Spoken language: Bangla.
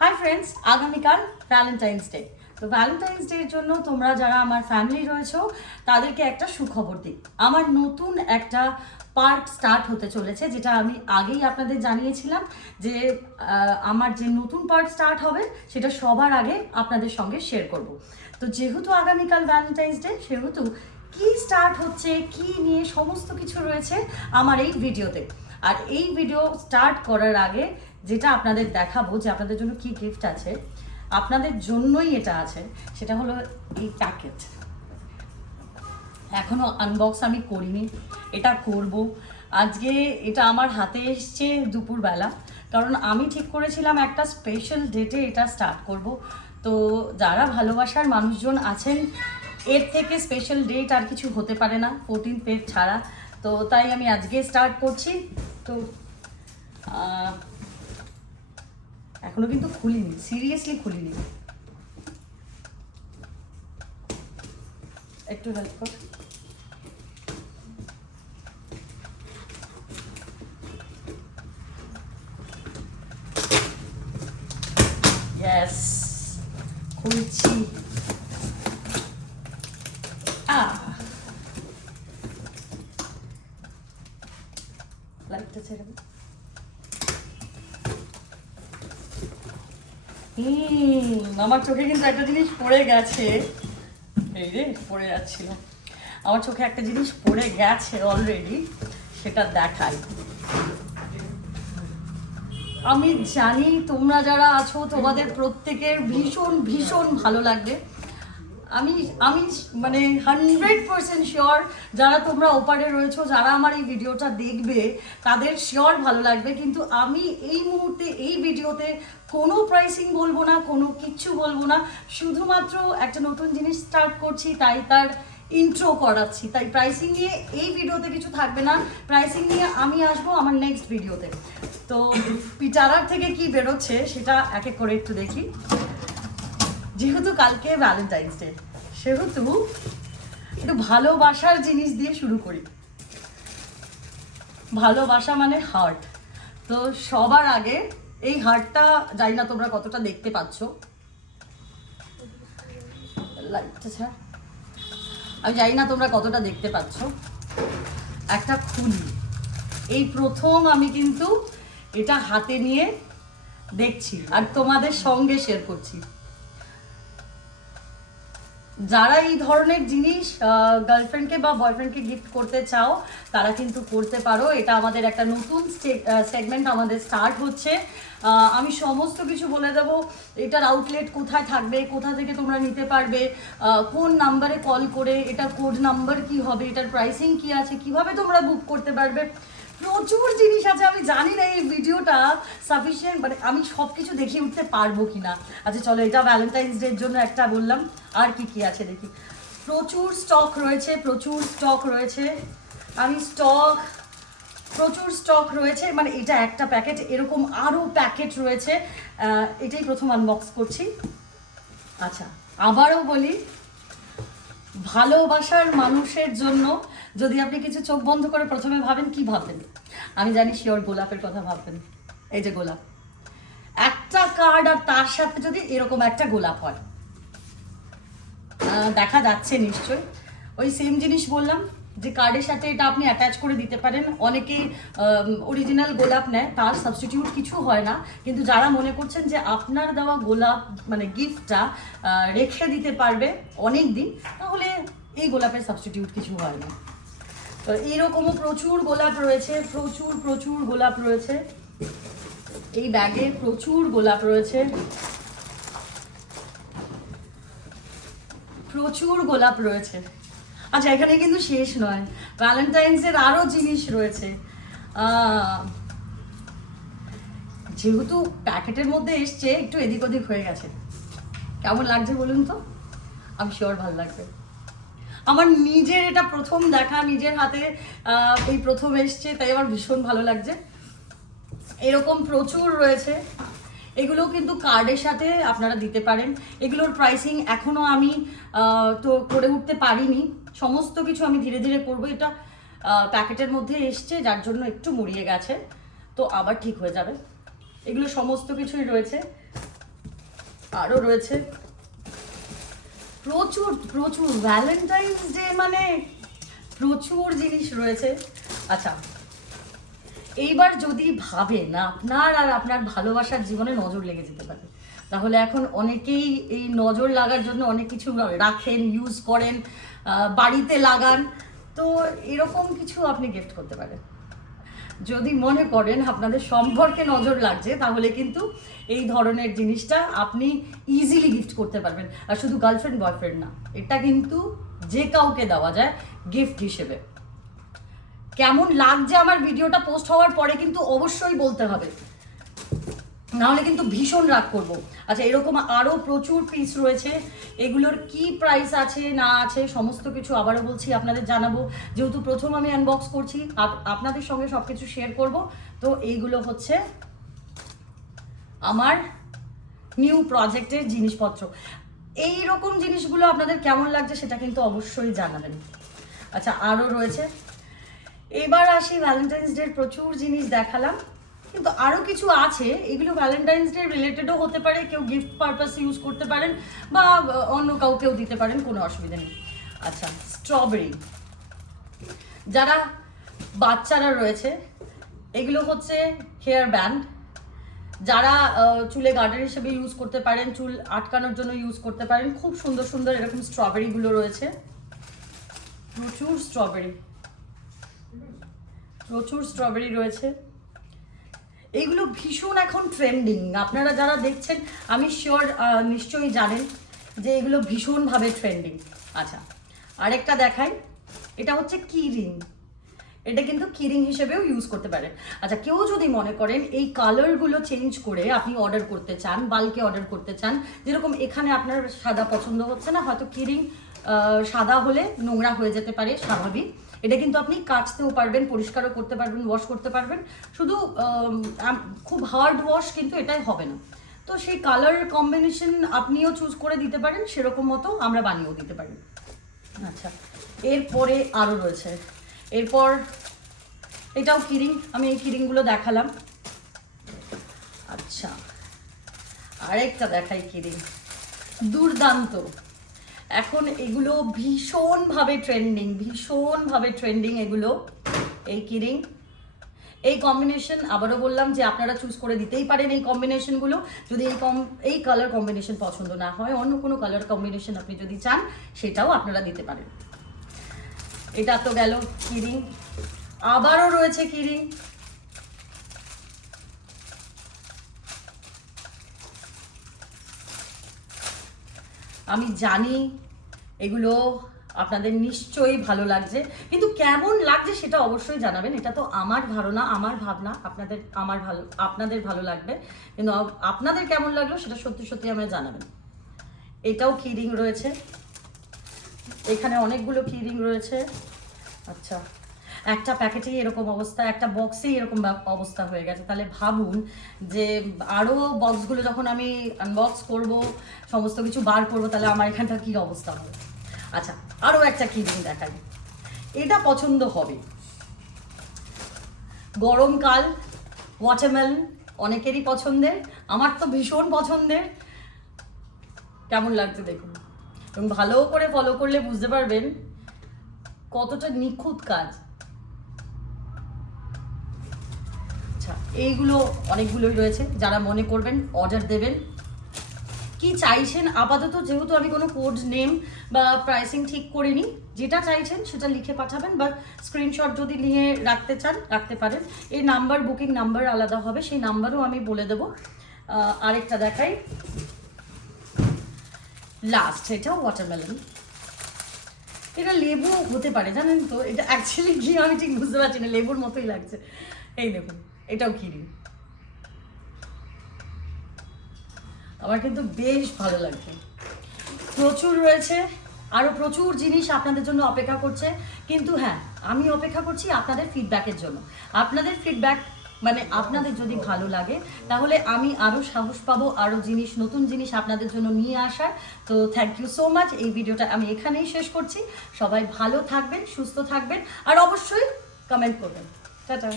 হাই ফ্রেন্ডস, আগামীকাল ভ্যালেন্টাইন্স ডে। তো ভ্যালেন্টাইন্স ডের জন্য তোমরা যারা আমার ফ্যামিলি রয়েছো তাদেরকে একটা সুখবর দিই। আমার নতুন একটা পার্ট স্টার্ট হতে চলেছে, যেটা আমি আগেই আপনাদের জানিয়েছিলাম যে আমার যে নতুন পার্ট স্টার্ট হবে সেটা সবার আগে আপনাদের সঙ্গে শেয়ার করব। তো যেহেতু আগামীকাল ভ্যালেন্টাইন্স ডে, সেহেতু কি স্টার্ট হচ্ছে, কি নিয়ে সমস্ত কিছু রয়েছে আমার এই ভিডিওতে। আর এই ভিডিও স্টার্ট করার আগে যেটা আপনাদের দেখাবো যে আপনাদের জন্য কি গিফট আছে, আপনাদের জন্যই এটা আছে, সেটা হলো এই প্যাকেট। এখনো আনবক্স আমি করিনি, এটা করব আজকে। এটা আমার হাতে এসছে দুপুরবেলা, কারণ আমি ঠিক করেছিলাম একটা স্পেশাল ডেটে এটা স্টার্ট করব। তো যারা ভালোবাসার মানুষজন আছেন, এর থেকে স্পেশাল ডেট আর কিছু হতে পারে না 14 ফেব্রুয়ারি ছাড়া। তো তাই আমি আজকে স্টার্ট করছি। তো এখনো কিন্তু খুলিনি, সিরিয়াসলি খুলিনি। একটু হেল্প কর। ইয়েস, খুলছি। লাইটটা ছেড়ে দাও। আমার চোখে কিন্তু একটা জিনিস পড়ে গেছে। এই রে, পড়ে যাচ্ছিল। আমার চোখে একটা জিনিস পড়ে গেছে অলরেডি, সেটা দেখাই। আমি জানি তোমরা যারা আছো তোমাদের প্রত্যেকের ভীষণ ভীষণ ভালো লাগবে। আমি আমি মানে 100% শিওর যারা তোমরা ওপারে রয়েছো, যারা আমার এই ভিডিওটা দেখবে, তাদের শিওর ভালো লাগবে। কিন্তু আমি এই মুহূর্তে এই ভিডিওতে কোনো প্রাইসিং বলবো না, কোনো কিচ্ছু বলবো না। শুধুমাত্র একটা নতুন জিনিস স্টার্ট করছি, তাই তার ইন্ট্রো করাচ্ছি। তাই প্রাইসিং নিয়ে এই ভিডিওতে কিছু থাকবে না। প্রাইসিং নিয়ে আমি আসবো আমার নেক্সট ভিডিওতে। তো পিটারার থেকে কি বেরোচ্ছে সেটা এক এক করে একটু দেখি। যেহেতু কালকে ভ্যালেন্টাইন্স ডে, সেহেতু একটু ভালোবাসার জিনিস দিয়ে শুরু করি। ভালোবাসা মানে হার্ট। তো সবার আগে এই হার্টটা, জানি না তোমরা কতটা দেখতে পাচ্ছ, লাইটটা ছাড়, আমি জানি না তোমরা কতটা দেখতে পাচ্ছ। একটা খুলি, এই প্রথম আমি কিন্তু এটা হাতে নিয়ে দেখছি আর তোমাদের সঙ্গে শেয়ার করছি। যারা এই ধরনের জিনিস গার্লফ্রেন্ডকে বা বয়ফ্রেন্ডকে গিফট করতে চাও, তারা কিন্তু করতে পারো। এটা আমাদের একটা নতুন সেগমেন্ট আমাদের স্টার্ট হচ্ছে। আমি সমস্ত কিছু বলে দেবো। এটার আউটলেট কোথায় থাকবে, কোথা থেকে তোমরা নিতে পারবে, কোন নাম্বারে কল করে, এটা কোড নাম্বার কি হবে, এটার প্রাইসিং কি আছে, কিভাবে তোমরা বুক করতে পারবে, প্রচুর জিনিস আছে। আমি জানি না এই ভিডিওটা সাফিসিয়েন্ট, মানে আমি সব কিছু দেখিয়ে উঠতে পারবো কিনা। আচ্ছা চলো, এটা ভ্যালেন্টাইন্স ডের জন্য একটা বললাম, আর কি কি আছে দেখি। প্রচুর স্টক রয়েছে, প্রচুর স্টক রয়েছে। আমি প্রচুর স্টক রয়েছে, মানে এটা একটা প্যাকেট, এরকম আরও প্যাকেট রয়েছে। এটাই প্রথম আনবক্স করছি। আচ্ছা, আবারও বলি, ভালোবাসার মানুষের জন্য যদি আপনি কিছু চোখ বন্ধ করে প্রথমে ভাবেন, কি ভাববেন? আমি জানি শিওর গোলাপের কথা ভাববেন। এই যে গোলাপ, একটা কার্ড আর তার সাথে যদি এরকম একটা গোলাপ হয়, দেখা যাচ্ছে নিশ্চয়ই। ওই সেম জিনিস বললাম যে কার্ডের সাথে এটা আপনি অ্যাটাচ করে দিতে পারেন। অনেকেই অরিজিনাল গোলাপ নেয়, তার সাবস্টিটিউট কিছু হয় না। কিন্তু যারা মনে করছেন যে আপনার দেওয়া গোলাপ মানে গিফটটা রেখে দিতে পারবে অনেক দিন, তাহলে এই গোলাপের সাবস্টিটিউট কিছু হয় না। তো এইরকমও প্রচুর গোলাপ রয়েছে, প্রচুর প্রচুর গোলাপ রয়েছে। এই ব্যাগে প্রচুর গোলাপ রয়েছে, প্রচুর গোলাপ রয়েছে। আচ্ছা, এখানে কিন্তু শেষ নয়, ভ্যালেন্টাইন্সের আরও জিনিস রয়েছে। যেহেতু প্যাকেটের মধ্যে এসছে, একটু এদিক ওদিক হয়ে গেছে। কেমন লাগছে বলুন তো? আমি শিওর ভালো লাগবে। আমার নিজের এটা প্রথম দেখা, নিজের হাতে এই প্রথম এসছে, তাই আমার ভীষণ ভালো লাগছে। এরকম প্রচুর রয়েছে। এগুলো কিন্তু কার্ডের সাথে আপনারা দিতে পারেন। এগুলোর প্রাইসিং এখনও আমি তো করে উঠতে পারিনি, সমস্ত কিছু আমি ধীরে ধীরে করবো। এটা প্যাকেটের মধ্যে এসছে, যার জন্য একটু মুড়িয়ে গেছে, তো আবার ঠিক হয়ে যাবে। এগুলো সমস্ত কিছুই রয়েছে। আরও রয়েছে প্রচুর প্রচুর ভ্যালেন্টাইন্স ডে মানে প্রচুর জিনিস রয়েছে। আচ্ছা, এইবার যদি ভাবেন আপনার আর আপনার ভালোবাসার জীবনে নজর লেগে যেতে পারে, তাহলে এখন অনেকেই এই নজর লাগার জন্য অনেক কিছু রাখেন, ইউজ করেন, বাড়িতে লাগান। তো এরকম কিছু আপনি গিফট করতে পারেন। যদি মনে করেন আপনাদের সম্পর্কে নজর লাগছে, তাহলে কিন্তু এই ধরনের জিনিসটা আপনি ইজিলি গিফট করতে পারবেন। আর শুধু গার্লফ্রেন্ড বয়ফ্রেন্ড না, এটা কিন্তু যে কাউকে দেওয়া যায় গিফট হিসেবে। কেমন লাগছে আমার ভিডিওটা পোস্ট হওয়ার পরে কিন্তু অবশ্যই বলতে হবে, নাহলে কিন্তু ভীষণ রাগ করবো। আচ্ছা, এরকম আরও প্রচুর পিস রয়েছে। এগুলোর কি প্রাইস আছে না আছে সমস্ত কিছু আবারও বলছি আপনাদের জানাবো, যেহেতু প্রথম আমি আনবক্স করছি, আপনাদের সঙ্গে সব কিছু শেয়ার করবো। তো এইগুলো হচ্ছে আমার নিউ প্রজেক্টের জিনিসপত্র। এই রকম জিনিসগুলো আপনাদের কেমন লাগছে সেটা কিন্তু অবশ্যই জানাবেন। আচ্ছা, আরও রয়েছে। এবার আসি, ভ্যালেন্টাইন্স ডের প্রচুর জিনিস দেখালাম, কিন্তু আরও কিছু আছে। এগুলো ভ্যালেন্টাইন্স ডে রিলেটেডও হতে পারে, কেউ গিফট পারপাস ইউজ করতে পারেন বা অন্য কাউকেও দিতে পারেন, কোনো অসুবিধা নেই। আচ্ছা, স্ট্রবেরি, যারা বাচ্চারা রয়েছে, এগুলো হচ্ছে হেয়ার ব্যান্ড, যারা চুলে গার্ডার হিসেবে ইউজ করতে পারেন, চুল আটকানোর জন্য ইউজ করতে পারেন। খুব সুন্দর সুন্দর এরকম স্ট্রবেরিগুলো রয়েছে, প্রচুর স্ট্রবেরি রয়েছে। এইগুলো ভীষণ এখন ট্রেন্ডিং। আপনারা যারা দেখছেন আমি শিওর নিশ্চয়ই জানেন যে এগুলো ভীষণভাবে ট্রেন্ডিং। আচ্ছা, আরেকটা দেখাই, এটা হচ্ছে কিরিং। এটা কিন্তু কিরিং হিসেবেও ইউজ করতে পারেন। আচ্ছা, কেউ যদি মনে করেন এই কালারগুলো চেঞ্জ করে আপনি অর্ডার করতে চান, বাল্কে অর্ডার করতে চান, যেরকম এখানে আপনার সাদা পছন্দ হচ্ছে না, হয়তো কিরিং সাদা হলে নোংরা হয়ে যেতে পারে, স্বাভাবিক। এটা কিন্তু আপনি কাচতেও পারবেন, পরিষ্কারও করতে পারবেন, ওয়াশ করতে পারবেন, শুধু খুব হার্ড ওয়াশ কিন্তু এটাই হবে না। তো সেই কালার কম্বিনেশন আপনিও চুজ করে দিতে পারেন, সেরকম মতো আমরা বানিয়েও দিতে পারি। আচ্ছা, এরপরে আরও রয়েছে। এরপর এটাও কিরিং, আমি এই কিরিংগুলো দেখালাম। আচ্ছা, আরেকটা দেখাই কিরিং, দুর্দান্ত। এখন এগুলো ভীষণভাবে ট্রেন্ডিং এগুলো, এই কিরিং, এই কম্বিনেশন। আবারও বললাম যে আপনারা চুজ করে দিতেই পারেন এই কম্বিনেশনগুলো। যদি এই কালার কম্বিনেশন পছন্দ না হয়, অন্য কোনো কালার কম্বিনেশন আপনি যদি চান, সেটাও আপনারা দিতে পারেন। এটা তো গেল কিরিং, আবারও রয়েছে কিরিং। আমি জানি এগুলো আপনাদের নিশ্চয়ই ভালো লাগছে, কিন্তু কেমন লাগছে সেটা অবশ্যই জানাবেন। এটা তো আমার ধারণা, আমার ভাবনা, আপনাদের ভালো লাগবে, কিন্তু আপনাদের কেমন লাগলো সেটা সত্যি সত্যি আমায় জানাবেন। এটাও কিরিং রয়েছে, এখানে অনেকগুলো কিরিং রয়েছে। আচ্ছা, একটা প্যাকেটেই এরকম অবস্থা, একটা বক্সেই এরকম অবস্থা হয়ে গেছে, তাহলে ভাবুন যে আরও বক্সগুলো যখন আমি আনবক্স করব, সমস্ত কিছু বার করব, তাহলে আমার এখানটা কী অবস্থা হবে। আচ্ছা, আরও একটা কিরিং দেখাই, এটা পছন্দ হবে। গরমকাল, ওয়াটারমেলন অনেকেরই পছন্দের, আমার তো ভীষণ পছন্দের। কেমন লাগছে দেখুন, এবং ভালো করে ফলো করলে বুঝতে পারবেন কতটা নিখুঁত কাজ। আচ্ছা, এইগুলো অনেকগুলোই রয়েছে, যারা মনে করবেন অর্ডার দেবেন, কি চাইছেন আপাতত, যেহেতু আমি কোনো কোড নেম বা প্রাইসিং ঠিক করিনি, যেটা চাইছেন সেটা লিখে পাঠাবেন, বা স্ক্রিনশট যদি নিয়ে রাখতে চান রাখতে পারেন। এই নাম্বার, বুকিং নাম্বার আলাদা হবে, সেই নাম্বারও আমি বলে দেবো। আরেকটা দেখাই, লাস্ট, এটা ওয়াটারমেলন। এটা লেবু হতে পারে জানেন তো, এটা অ্যাকচুয়ালি কি আমি ঠিক বুঝতে পারছি না, লেবুর মতোই লাগছে। এই দেখুন, এটাও কিরিং, আমার কিন্তু বেশ ভালো লাগছে। প্রচুর রয়েছে, আরও প্রচুর জিনিস আপনাদের জন্য অপেক্ষা করছে, কিন্তু হ্যাঁ, আমি অপেক্ষা করছি আপনাদের ফিডব্যাকের জন্য। আপনাদের ফিডব্যাক মানে আপনাদের যদি ভালো লাগে, তাহলে আমি আরও সাহস পাবো আরও জিনিস, নতুন জিনিস আপনাদের জন্য নিয়ে আসার। তো থ্যাংক ইউ সো মাচ। এই ভিডিওটা আমি এখানেই শেষ করছি। সবাই ভালো থাকবেন, সুস্থ থাকবেন, আর অবশ্যই কমেন্ট করবেন। টাটা।